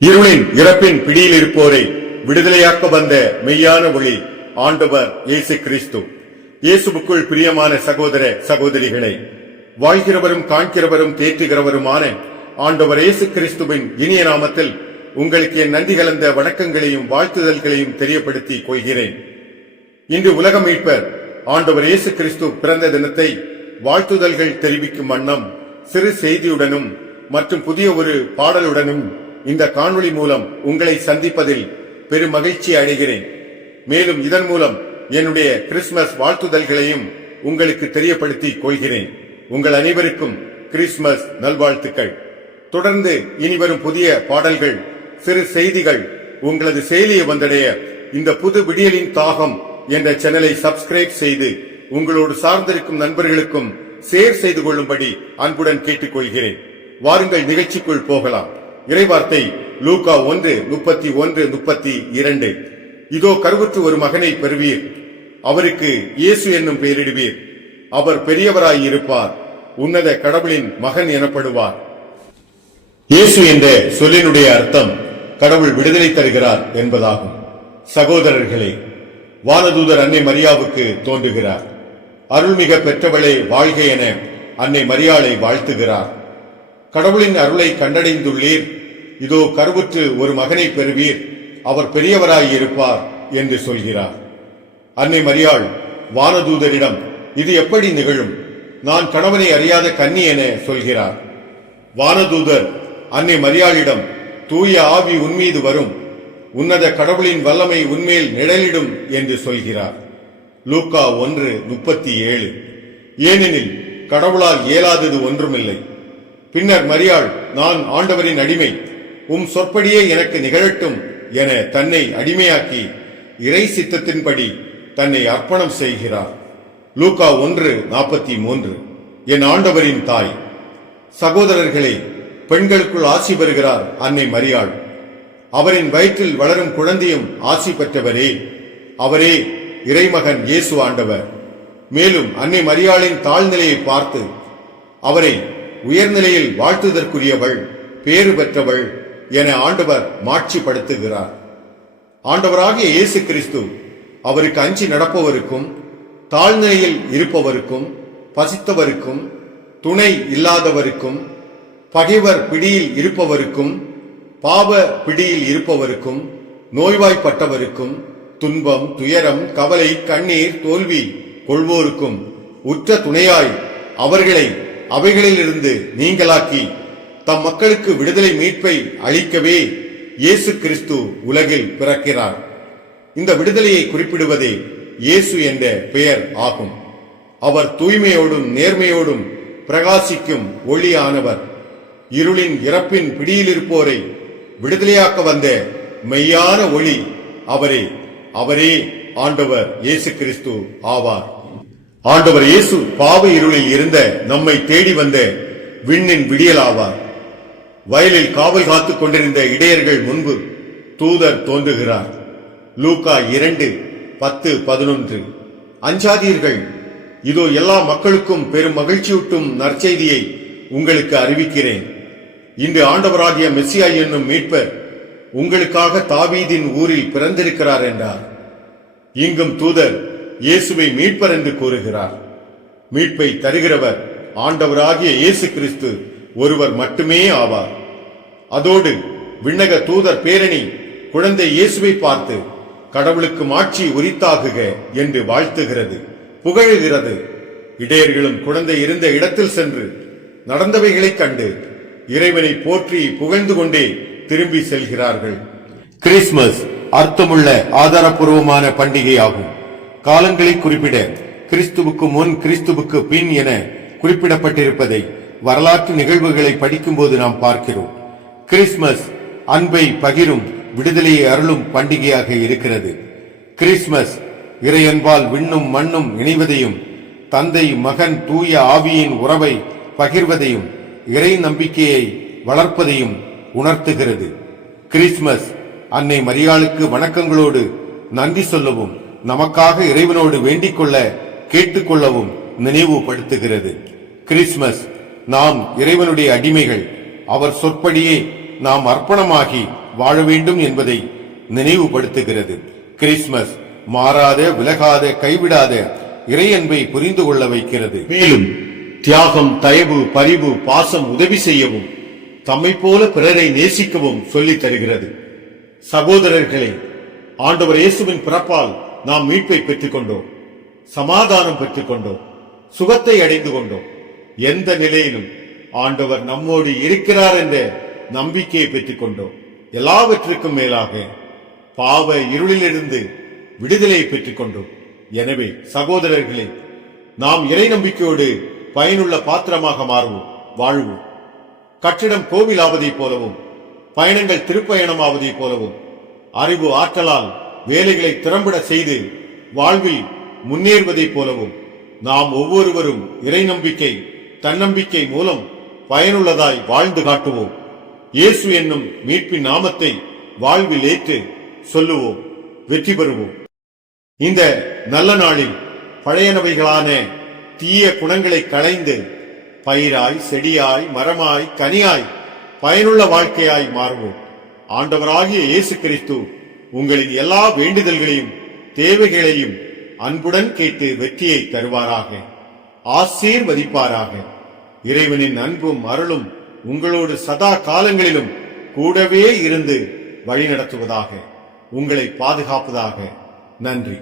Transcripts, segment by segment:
இருளின் இறப்பின் பிடியில் இருப்போரை விடுதலையாக்க வந்த மெய்யான ஒளி ஆண்டவர் இயேசு கிறிஸ்து. இயேசுவுக்குள் பிரியமான சகோதர சகோதரிகளை, வாழ்கிறவரும் காண்கிறவரும் தேற்றுகிறவருமான ஆண்டவர் இயேசு கிறிஸ்துவின் இனிய நாமத்தில் உங்களுக்கு என் நன்றி கலந்த வணக்கங்களையும் வாழ்த்துதல்களையும் தெரியப்படுத்திக் கொள்கிறேன். இன்று உலக மீட்பர் ஆண்டவர் இயேசு கிறிஸ்து பிறந்த தினத்தை வாழ்த்துதல்கள் தெரிவிக்கும் வண்ணம் சிறு செய்தியுடனும் மற்றும் புதிய ஒரு பாடலுடனும் இந்த காணொளி மூலம் உங்களை சந்திப்பதில் பெரும் மகிழ்ச்சி அடைகிறேன். மேலும் இதன் மூலம் என்னுடைய கிறிஸ்துமஸ் வாழ்த்துதல்களையும் உங்களுக்கு தெரியப்படுத்திக் கொள்கிறேன். உங்கள் அனைவருக்கும் கிறிஸ்துமஸ் நல்வாழ்த்துக்கள். தொடர்ந்து இனிவரும் புதிய பாடல்கள், சிறு செய்திகள் உங்களது செயலியை வந்தடைய இந்த புது விடியலின் தாகம் என்ற சேனலை சப்ஸ்கிரைப் செய்து உங்களோடு சார்ந்திருக்கும் நண்பர்களுக்கும் ஷேர் செய்து கொள்ளும்படி அன்புடன் கேட்டுக்கொள்கிறேன். வாருங்கள் நிகழ்ச்சிக்குள் போகலாம். இறைவார்த்தை லூக்கா 1:31-32. இதோ கருவுற்று ஒரு மகனை பெறுவீர், அவருக்கு இயேசு என்னும் பெயரிடுவீர். அவர் பெரியவராயிருப்பார், உன்னத கடவுளின் மகன் எனப்படுவார். இயேசு என்ற சொல்லினுடைய அர்த்தம் கடவுள் விடுதலை தருகிறார் என்பதாகும். சகோதரர்களே, வானதூதர் அன்னை மரியாவுக்கு தோன்றுகிறார். அருள்மிக பெற்றவளே வாழ்க என அன்னை மரியாளை வாழ்த்துகிறார். கடவுளின் அருளை கண்டடைந்துள்ளீர், இதோ கருவுற்று ஒரு மகனை பெறுவீர், அவர் பெரியவராயிருப்பார் என்று சொல்கிறார். அன்னை மரியாள் வானதூதரிடம் இது எப்படி நிகழும், நான் கணவனை அறியாத கன்னி என சொல்கிறார். வானதூதர் அன்னை மரியாளிடம் தூய ஆவி உன்மீது வரும், உன்னத கடவுளின் வல்லமை உன்மேல் நிழலிடும் என்று சொல்கிறார். லூக்கா 1:37. ஏனெனில் கடவுளால் இயலாதது ஒன்றுமில்லை. பின்னர் மரியாள், நான் ஆண்டவரின் அடிமை, உம் சொற்படியே எனக்கு நிகழட்டும் என தன்னை அடிமையாக்கி இறை சித்தத்தின்படி தன்னை அர்ப்பணம் செய்கிறார். லூக்கா 1:43. என் ஆண்டவரின் தாய். சகோதரர்களே, பெண்களுக்குள் ஆசி பெறுகிறார் அன்னை மரியாள். அவரின் வயிற்றில் வளரும் குழந்தையும் ஆசி பெற்றவரே. அவரே இறைமகன் இயேசு ஆண்டவர். மேலும் அன்னை மரியாளின் தாழ்நிலையை பார்த்து அவரை உயர்நிலையில் வாழ்த்துதற்குரியவள், பேறு பெற்றவள் என ஆண்டவர் மாட்சிப்படுத்துகிறார். ஆண்டவராகிய இயேசு கிறிஸ்து அவருக்கு அஞ்சி நடப்பவருக்கும், தாழ்நிலையில் இருப்பவருக்கும், பசித்தவருக்கும், துணை இல்லாதவருக்கும், பகைவர் பிடியில் இருப்பவருக்கும், பாவ பிடியில் இருப்பவருக்கும், நோய்வாய்ப்பட்டவருக்கும், துன்பம், துயரம், கவலை, கண்ணீர், தோல்வி கொள்வோருக்கும் உற்ற துணையாய் அவர்களை அவைகளிலிருந்து நீங்களாக்கி தம் மக்களுக்கு விடுதலை மீட்பை அளிக்கவே இயேசு கிறிஸ்து உலகில் பிறக்கிறார். இந்த விடுதலையை குறிப்பிடுவதே இயேசு என்ற பெயர் ஆகும். அவர் தூய்மையோடும் நேர்மையோடும் பிரகாசிக்கும் ஒளியானவர். இருளின் இறப்பின் பிடியில் இருப்போரை விடுதலையாக்க வந்த மெய்யான ஒளி அவரே. அவரே ஆண்டவர் இயேசு கிறிஸ்து ஆவார். ஆண்டவர் இயேசு பாவ இருளில் இருந்த நம்மை தேடி வந்த விண்ணின் விடியல் ஆவார். வயலில் காவல் காத்துக் கொண்டிருந்த இடையர்கள் முன்பு தூதர் தோன்றுகிறார். லூக்கா 2:10-11. அஞ்சாதீர்கள், இதோ எல்லா மக்களுக்கும் பெரும் மகிழ்ச்சியூட்டும் நற்செய்தியை உங்களுக்கு அறிவிக்கிறேன். இன்று ஆண்டவராகிய மெசியா என்னும் மீட்பர் உங்களுக்காக தாவீதின் ஊரில் பிறந்திருக்கிறார் என்றார். இங்கும் தூதர் இயேசுவை மீட்பர் என்று கூறுகிறார். மீட்பை தருகிறவர் ஆண்டவராகிய இயேசு கிறிஸ்து ஒருவர் மட்டுமே ஆவார். அதோடு விண்ணக தூதர் பேரணி குழந்தை இயேசுவை பார்த்து கடவுளுக்கு மாட்சி உரித்தாகுக என்று வாழ்த்துகிறது, புகழுகிறது. இடையர்களும் குழந்தை இருந்த இடத்தில் சென்று நடந்தவைகளைக் கண்டு இறைவனை போற்றி புகழ்ந்து கொண்டே திரும்பி செல்கிறார்கள். கிறிஸ்துமஸ் அர்த்தமுள்ள ஆதாரபூர்வமான பண்டிகை ஆகும். காலங்களை குறிப்பிட கிறிஸ்துவுக்கு முன், கிறிஸ்துவுக்கு பின் என குறிப்பிடப்பட்டிருப்பதை வரலாற்று நிகழ்வுகளை படிக்கும் போது நாம் பார்க்கிறோம். கிறிஸ்துமஸ் அன்பை பகிரும், விடுதலையை அருளும் பண்டிகையாக இருக்கிறது. கிறிஸ்துமஸ் இறையன்பால் விண்ணும் மண்ணும் இணைவதையும், தந்தை மகன் தூய ஆவியின் உறவை பகிர்வதையும், இறை நம்பிக்கையை வளர்ப்பதையும் உணர்த்துகிறது. கிறிஸ்துமஸ் அன்னை மரியாளுக்கு வணக்கங்களோடு நன்றி சொல்லவும், நமக்காக இறைவனோடு வேண்டிக் கொள்ள கேட்டுக்கொள்ளவும் நினைவுபடுத்துகிறது. கிறிஸ்துமஸ் நாம் இறைவனுடைய அடிமைகள். அவர் சொற்படியே நாம் அர்ப்பணமாகி வாழ வேண்டும் என்பதை நினைவுபடுத்துகிறது. கிறிஸ்துமஸ் மாறாத, விலகாத, கைவிடாத இறை அன்பை புரிந்து கொள்ள வைக்கிறது. மேலும் தியாகம், தயவு, பரிவு, பாசம், உதவி செய்யவும், தம்மை போல பிறரை நேசிக்கவும் சொல்லித் தருகிறது. சகோதரர்களே, ஆண்டவர் இயேசுவின் பிறப்பால் நாம் மீட்பை பெற்றுக் கொண்டோம், சமாதானம் பெற்றுக் கொண்டோம், சுகத்தை அடைந்து கொண்டோம். எந்த நிலையிலும் ஆண்டவர் நம்மோடு இருக்கிறார் என்ற நம்பிக்கையை பெற்றுக் கொண்டோம். எல்லாவற்றுக்கும் மேலாக பாவ இருளிலிருந்து விடுதலை பெற்றுக் கொண்டோம். எனவே சகோதரர்களே, நாம் இறை நம்பிக்கையோடு பயனுள்ள பாத்திரமாக மாறுவோம், வாழ்வோம். கட்டிடம் கோவிலாவதை போலவும், பயணங்கள் திருப்பயணமாவதை போலவும், அறிவு ஆற்றலால் வேலைகளை திறம்பட செய்து வாழ்வில் முன்னேறுவதை போலவும், நாம் ஒவ்வொருவரும் இறை நம்பிக்கை, தன்னம்பிக்கை மூலம் பயனுள்ளதாய் வாழ்ந்து காட்டுவோம். இயேசு என்னும் மீட்பின் நாமத்தை வாழ்வில் ஏற்று சொல்லுவோம், வெற்றி பெறுவோம். இந்த நல்ல நாளில் பழையனவைகளான தீய குணங்களை களைந்து பயிராய், செடியாய், மரமாய், கனியாய், பயனுள்ள வாழ்க்கையாய் மாறுவோம். ஆண்டவராகிய இயேசு கிறிஸ்து உங்களின் எல்லா வேண்டுதல்களையும் தேவைகளையும் அன்புடன் கேட்டு வெற்றியை தருவாராக, ஆசீர்வதிப்பாராக. இறைவனின் அன்பும் அருளும் உங்களோடு சதா காலங்களிலும் கூடவே இருந்து வழிநடத்துவதாக, உங்களை பாதுகாப்பதாக. நன்றி.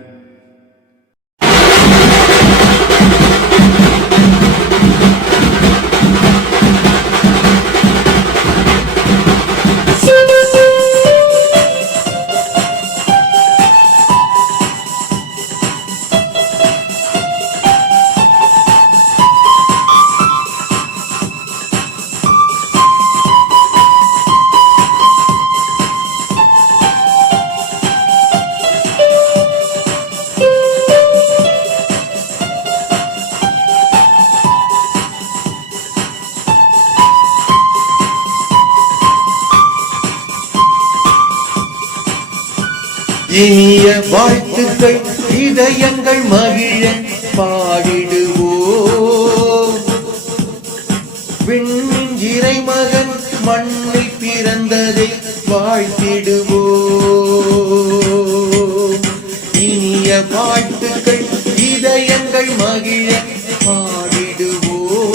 இனிய வாழ்த்துக்கள் இதயங்கள் மகிழ பாடிடுவோம். விண்ணின் இறைமகன் மண்ணில் பிறந்ததை வாழ்த்திடுவோம். இனிய வாழ்த்துக்கள் இதயங்கள் மகிழ பாடிடுவோம்.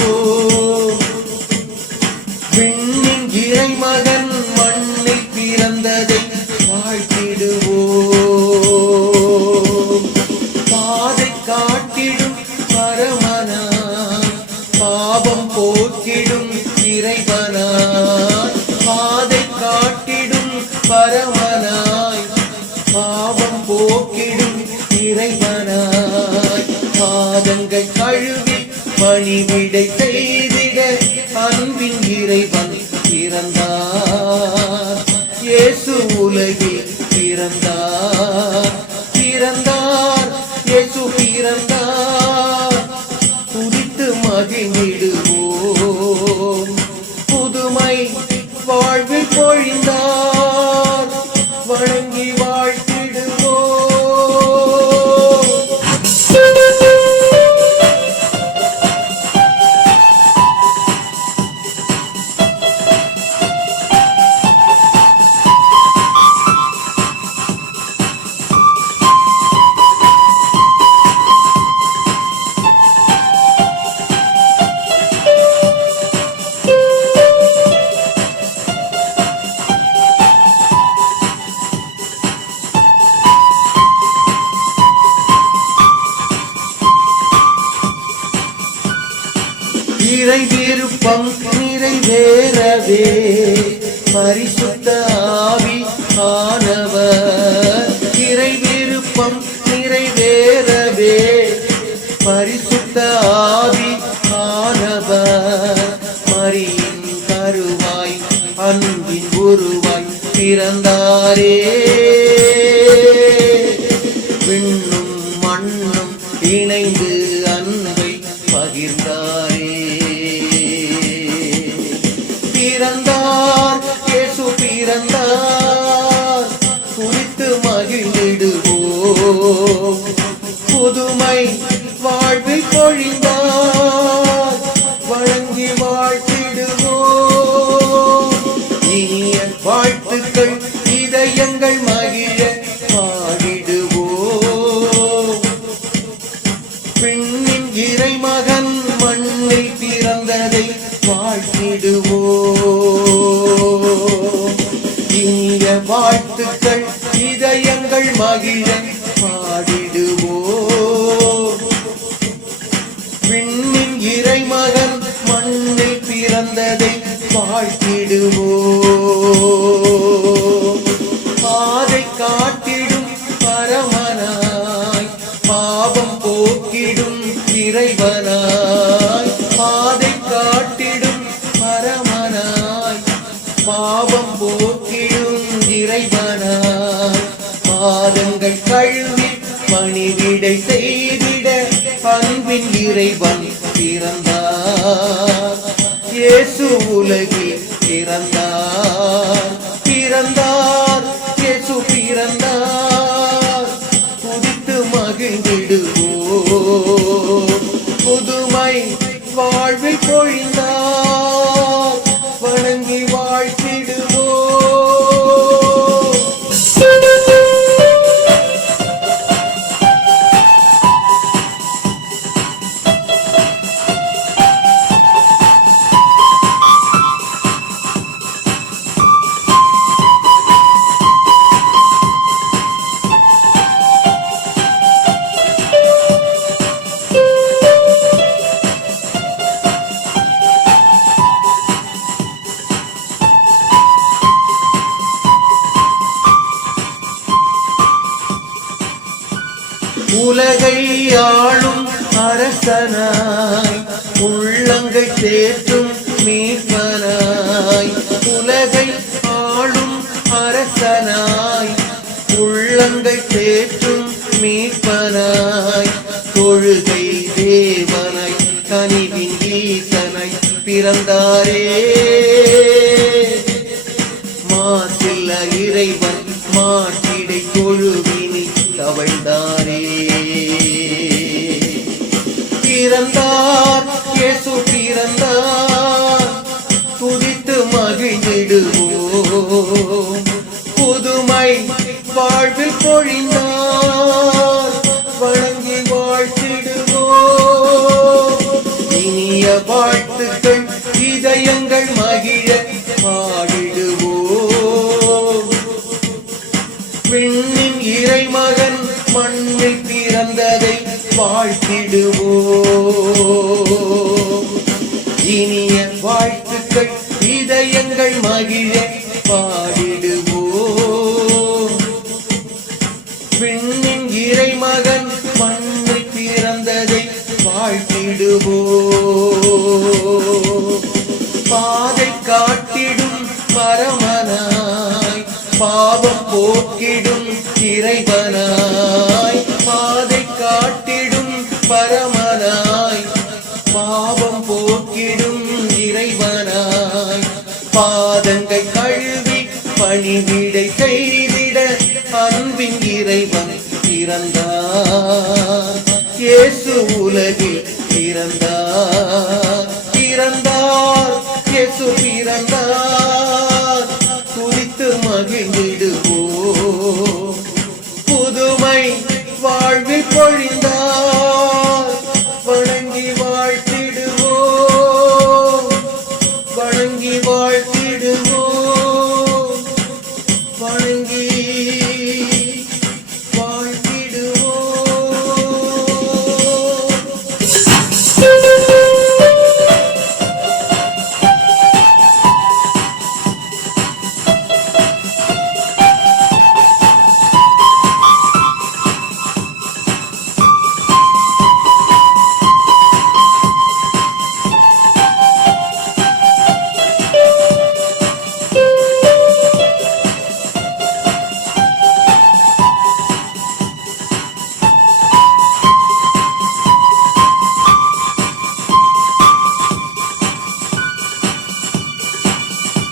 விண்ணின் இறைமகன் மண்ணில் பிறந்ததை வாழ்த்திடுவோம். பாதை காட்டிடும் பரமனாய், பாவம் போக்கிடும் இறைவனாய். பாதை காட்டிடும் பரமனாய், பாவம் போக்கிடும் இறைவனாய். பாதங்கள் கழுவி பணிவிடை செய்திட அன்பின் இறைவன் பிறந்தார். இயேசு உலகில் பிறந்தார், பிறந்தார், இயேசு பிறந்தார். துதித்து மகிழ்ந்திடுவோம், புதுமை வாழ்வில் பொழிந்தார். வணங்கி வாழ்த்திடுவோம். இறை விருப்பம் நிறைவேறவே பரிசுத்த ஆவி ஆனவர். இறை விருப்பம் நிறைவேறவே பரிசுத்த ஆவி ஆனவர். மரியின் கருவாய் அன்பின் உருவாய் பிறந்தாரே. விண்ணும் மண்ணும் இணைந்து அன்பை பகிர்ந்தாரே. பிறந்தார், இயேசு பிறந்தார். குறித்து மகிழ்ந்திடுவோம், புதுமை வாழ்வில் பொழிந்தார். வணங்கி வாழ்த்திடுவோம். இனிய வாழ்த்துக்கள் இறைமகன் மண்ணில் பிறந்ததை வாழ்த்திடுவோம். பாதை காட்டிடும் பரமனாய், பாவம் போக்கிடும் இறைவனாய். பாதை காட்டிடும் பரமனாய், பாவம் போக்கிடும் இறைவனாய். பாதங்கள் கழுவி பணிவிடை செய்திட அன்பின் இறைவன் பிறந்தார். இயேசு உலகில் பிறந்தார், பிறந்தார், இயேசு பிறந்தார். துதித்து மகிழ்ந்திடுவோம், புதுமை வாழ்வில் பொழிந்தார். வணங்கி வாழ்த்திடுவோம். உலகை ஆளும் அரசனாய், உள்ளங்கை தேற்றும் மீட்பனாய். உலகை ஆளும் அரசனாய், உள்ளங்கை தேற்றும் மீட்பனாய். தொழுகை தேவனாய், கனிவின் ஈசனாய் பிறந்தாரே. மாசில்ல இறைவன் மாட்டிடை தொழுவினி தவழ்ந்தாரே. பிறந்தார், இயேசு பிறந்தார். துதித்து மகிழ்ந்திடுவோம், புதுமை வாழ்வில் பொழிந்தார். வணங்கி வாழ்த்திடுவோம். இனிய வாழ்த்துக்கள் இதயங்கள் மகிழ பாடிடுவோம். விண்ணின் இறைமகன் மண்ணில் பிறந்ததை வாழ்த்திடுவோம். இனிய வாழ்த்துக்கள் இதயங்கள் மகிழ பாடிடுவோம். விண்ணின் இறைமகன் மண்ணில் பிறந்ததை வாழ்த்திடுவோம். பாதை காட்டிடும் பரமனாய், பாவம் போக்கிடும் இறைவனாய். பாதை காட்டிடும் பரமனாய், பாவம் போக்கிடும் இறைவனாய். பாதங்கள் கழுவி பணிவிடை செய்திட அன்பின் இறைவன் பிறந்தார். இயேசு உலகில் பிறந்தார்.